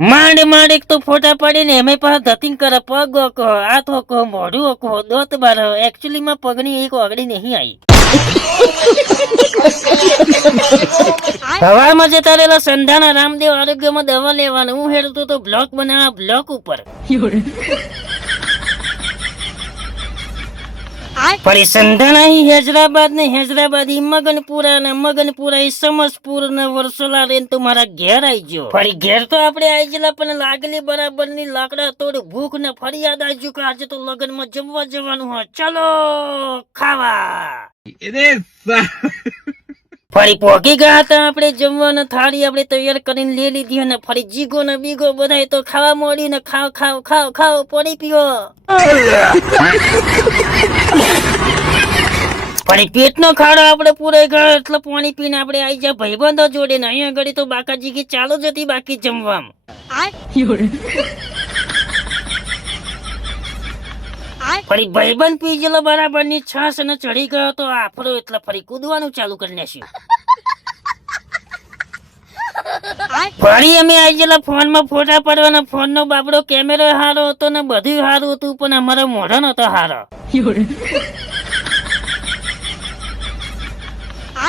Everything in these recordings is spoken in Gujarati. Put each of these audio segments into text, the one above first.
માંડ માંડ એક તો ફોટા પાડીને એમે પાછા ધતિંગ કરે, પગ ઓકો, હાથ ઓકો, મોઢું ઓકો, દોત બાર. એકચ્યુઅલી માં પગની એક ઓગળી નહીં આવી. સવારમાં જતા રહેલા સંધાના રામદેવ આરોગ્યમાં દવા લેવાનું. હું હેડતો તો બ્લોક બનાવવા બ્લોક ઉપર. ફરી સંધાના હેજરાબાદ ને હેજરાબાદ મગનપુરા ને મગનપુરા સમસપુર ને વરસોલા રેન તો મારા ઘેર આવી ગયો. ફરી ઘેર તો આપણે આવી ગયેલા પણ લાગલી બરાબર ની લાકડા તોડ ભૂખ ને ફરિયાદ આવી કે આજે તો લગ્ન માં જમવા જવાનું હોય, ચલો ખાવા. ફરી પોકી ગયા હતા આપણે જમવાના થાળી આપણે તૈયાર કરીને લઈ લીધી અને ફરી જીગો ને બીગો બધાય તો ખાવા મોડી ને ખાવ ખાવ ખાવ ખાવ પાણી પીવો. ફરી પેટનો ખાડો આપણે પૂરાઈ ગયો એટલે પાણી પીને આપણે આવી જાય ભાઈબંધો જોડે ને અહીંયા આગળ તો બાકાજી કી ચાલુ જ હતી બાકી જમવામાં. ફરી ભાઈબંધ પી ગયેલો બરાબર ની છાસ અને ચડી ગયો તો આફરો એટલે ફરી કૂદવાનું ચાલુ કરી નાખ્યું. ફરી અમે આવી ગયેલા ફોન માં ફોટા પાડવાના. ફોન નો બાબડો કેમેરો હારો હતો ને બધું સારું હતું પણ અમારો મોઢો નતો હારો.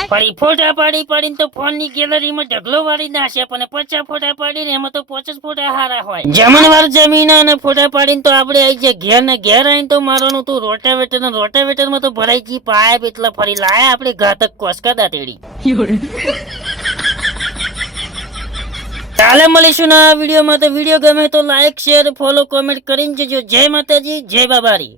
ફરી ફોટા પાડી પાડીને તો ફોન ની ગેલેરીમાં ઢગલો વાળી નાખ્યા પણ 50 ફોટા પાડીને એમાં તો 50 ફોટા હારા હોય. જમણવાર જમીન અને ફોટા પાડીને તો આપણે આવી જાય ઘેર ને ઘેર આવીને તો મારવાનું તું રોટાવેટર ને રોટાવેટર માં તો ભરાઈ ગઈ પાઇપ એટલે ફરી લાયા આપણે ઘાતક કોસકા દાંતેડી. કાલે મળીશું ના વિડીયોમાં. તો વિડીયો ગમે તો લાઈક શેર ફોલો કોમેન્ટ કરીને જજો. જય માતાજી, જય બાબારી.